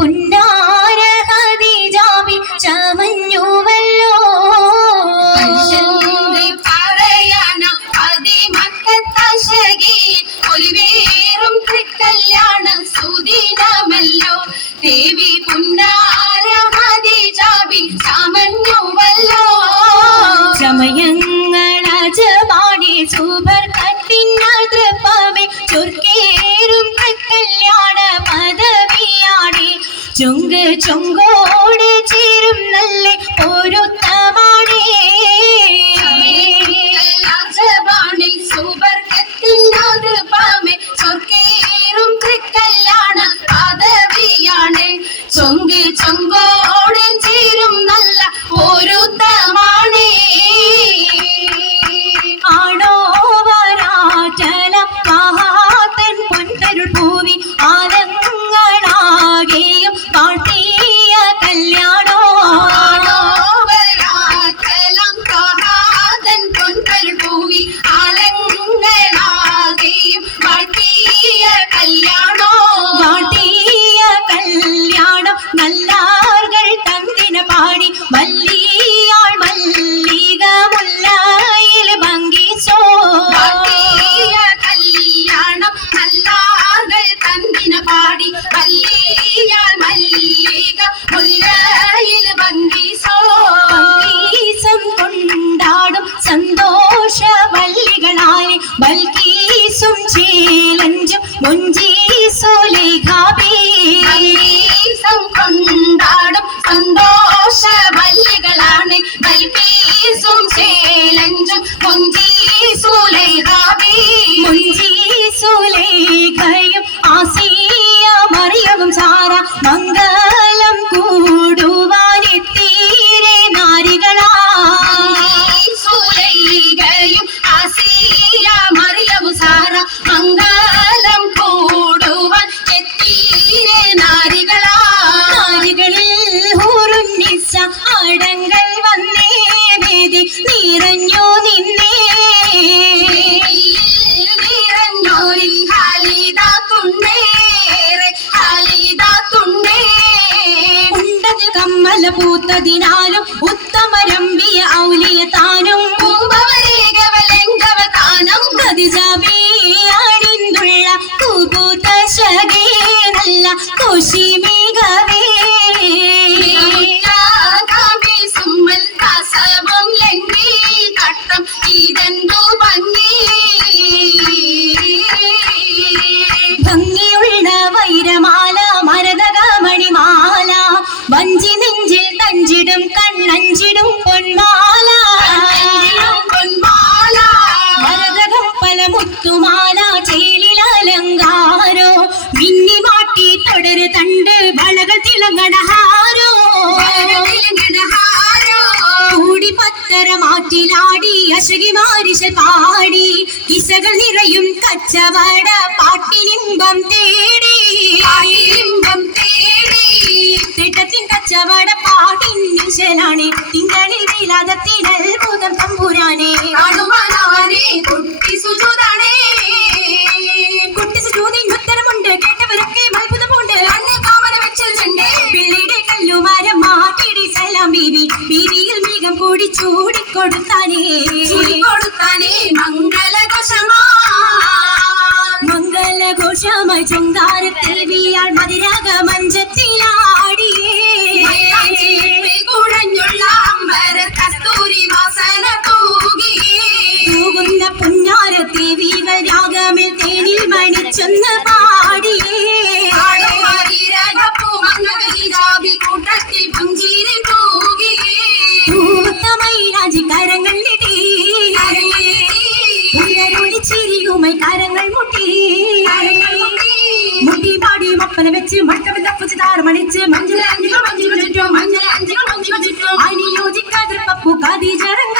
പുന്നാര ഖദീജാബി ചമഞ്ഞുവല്ലോ പറയാനോ ഒലിവേറും കല്യാണം സുദിനമല്ലോ ദേവി പുന്നാര ഖദീജാബി ചമഞ്ഞുവല്ലോ ചമയങ്ങളാജപാടി സൂപർ കത്തിനതൃപ്പമേ ചൊർക്കേറും കല്യാണ പദവിയാടി ചുങ്ക് ചുങ്കോട് ചേരും നല്ല പൊരുത്തമാണേ രാജപാണി സൂപർ കത്തിനതൃപ്പമേ ചൊർക്കേറും കല്യാണ പദവിയാണ് ചുങ്ക് ചുങ്കോട് ചേരും നല്ല പൊരുത്തമാണേ ആണോ വരാറ്റല മഹാതൻ പൊൻതരുൾ ഭൂവി ആലങ്ങളാകെയും പാട്ടിയ കല്യാണോ വരാറ്റലം മഹാതൻ പൊൻതരുൾ ഭൂവി ആലങ്ങളാകെയും പാട്ടിയ കല്യാണോ പാട്ടിയ കല്യാണം നല്ലാർകൾ തന്തിന പാടി വല്ലിയാൾ മല്ലിക മുല്ലയിൽ ഭംഗിച്ചോ പാട്ടിയ കല്യാണം നല്ലാർകൾ തന്തിന പാടി വല്ലിയാൾ മല്ലിക മുല്ലയിൽ ഭംഗിച്ചോ സംഗീസം കൊണ്ടാടും സന്തോഷ വല്ലികളാലെ ബൽക്കീസും ചീലഞ്ചും മുഞ്ചീസുലേഖാബി സംഗീസം കൊണ്ടാടും സന്തോഷ വല്ലികളാണ് ബൽക്കീസും ചേലഞ്ചും മുഞ്ചീസുലേഖാബി മുഞ്ചീസുലേഖയും ആസിയ മറിയവും സാറ മംഗലം കൂടുവാനെത്തീരെ നാരികളാ സുലൈഖയും ആസിയ മറിയവും സാറ മംഗലം കൂടുവാൻ എത്തീരെ നാരികളാ നാരികളിൽ ഹൂറുന്നിസ അടങ്ങൾ വന്നേ വേദി നിറഞ്ഞു നിന്നേ നിറഞ്ഞോരിൽ ഹാലിദാത്തുണ്ടേ ഉണ്ടതിൽ കമ്മല പൂത്തതിനാലും ഉത്തമരമ്പിയ ഔലിയ താനും പൂമ്പവരേകവലങ്കവതാനം ഖദീജാബിയണിന്തുള്ള പൂപൂത്ത ശകേ നല്ല കുശിമികവേ സുമ്മൽ കാസവം ലംഘി കട്ടം ഇതെന്തു ഭംഗി ഭംഗിയുള്ള വൈരമാല മരതകമണിമാല വഞ്ചി നെഞ്ചിൽ തഞ്ചിടും കണ്ണഞ്ചിടും പൊന്മാല പൊന്മാല മരതകം പല മുത്തുമാല ചേലിലലങ്കാരോ മിന്നി മാട്ടി തുടര് തണ്ട് വളകൾ തിളങ്ങടഹാരോ കൂടി പത്തര മാറ്റിലാടി അശകി മാരിശൽ പാടി കിസകൾ നിറയും കച്ചവട പാട്ടിനിമ്പം തേടി തിട്ടത്തിൻ കച്ചവട പാട്ടിൻ നിശലാണ് തിങ്കളിൽ വിലാദത്തിനൽ ഭൂതം തമ്പുരാനെ കുട്ടി സുജൂതാണേ കുട്ടി സുജൂതിന് ഉത്തരമുണ്ട് കേട്ടവരൊക്കെ അത്ഭുതമുണ്ട് പിള്ളിയുടെ കല്ലുമാരം മാറ്റിടി സലാം ബീവി ബീവിയിൽ മീകം കൂടി ചൂടിക്കൊടുത്താനേ മംഗളഘോഷമായി ചൊങ്കാരത്തേവിയാൾ മതിരാഗ മഞ്ചത്തിലാടിയേ കുഴഞ്ഞുള്ള അമ്പര കസ്തൂരി വാസന തൂകുന്ന പുന്നാരത്തേവികൾ രാഗമിൽ തേനിൽ മണിച്ചൊന്ന് പാടിയേ കൂട്ടത്തിൽ പുഞ്ചിരി തൂകിയേ പൂത്തമൈരാജി കരങ്ങൾ നീട്ടി ചിരിയുമായി കരങ്ങൾ മുട്ടി മുട്ടി പാടി മപ്പന വെച്ച് മട്ടപ്പിച്ച് താറുമണിച്ച് മഞ്ഞൾ അനിയോജിക്കാതെ പപ്പു ഖദീജറങ്ക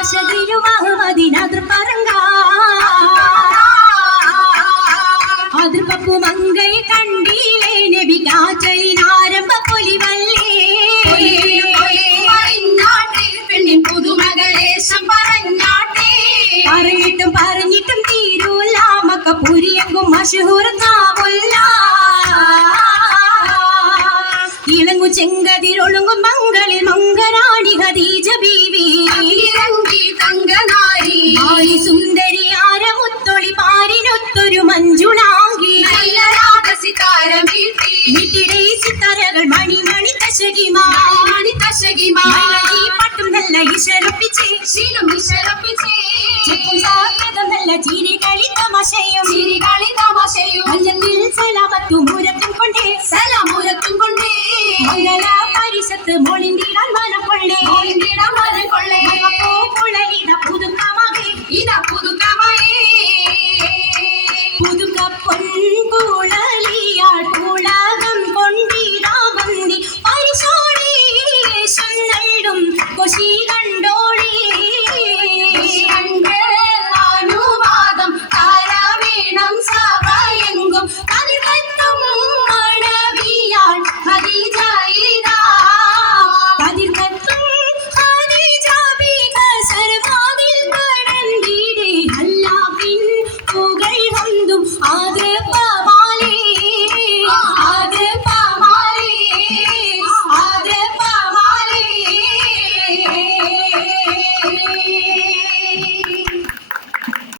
അശകിരുമഹമദിനതൃപ്പരങ്ക അതിർപ്പപ്പു മങ്കയെ കണ്ടീലേ നബി കാറ്റലിനാരംഭ പൊലിവല്ലേ പെണ്ണിൻ പുതുമകളേശം പറഞ്ഞാട്ടെ പറഞ്ഞിട്ടും തീരൂല മക്ക പുരിയെങ്കും മഷഹൂർ താമുല്ല ചെങ്കതിരൊളുങ്ങും മംഗളിൽ മംഗറാണി ഖദീജ ബീവി ഇറങ്ങി തങ്കനാരി ആരി സുന്ദരി ആരമുത്തൊളി പാരിനൊത്തൊരു മഞ്ജുളാങ്കി നല്ല രാഗസിതാര വീട്ടി വീട്ടിലെ സിത്താരകൾ മണിമണി തശകിമാ മണി തശകിമാ മൈലജി പട്ടും നല്ല ഇശരൊപ്പിച്ച് ശീലും വിശരപ്പിച്ചേ ചെപ്പും സാധ്യതം നല്ല ചിരികളി തമാശയും ചിരികളി തമാശയും മഞ്ഞത്തിൽ സലാമത്തും മുരത്തും കൊണ്ടേ സലാമുരത്തും കൊണ്ടേ മംഗള പരിസത്ത് മോളിന്തിടാൻ